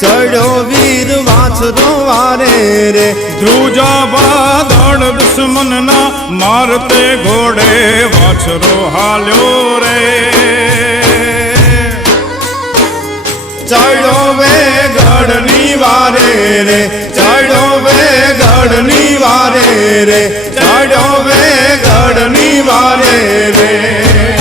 ચડ્યો વીર વાછરો વારે રે ધ્રુજા વાદળ દુશ્મનના મારતે ઘોડે વાછરો હાલ્યો રે ચડ્યો વેગડની વારે રે ચડ્યો વેગડની વારે રે ચડ્યો વેગડની વારે રે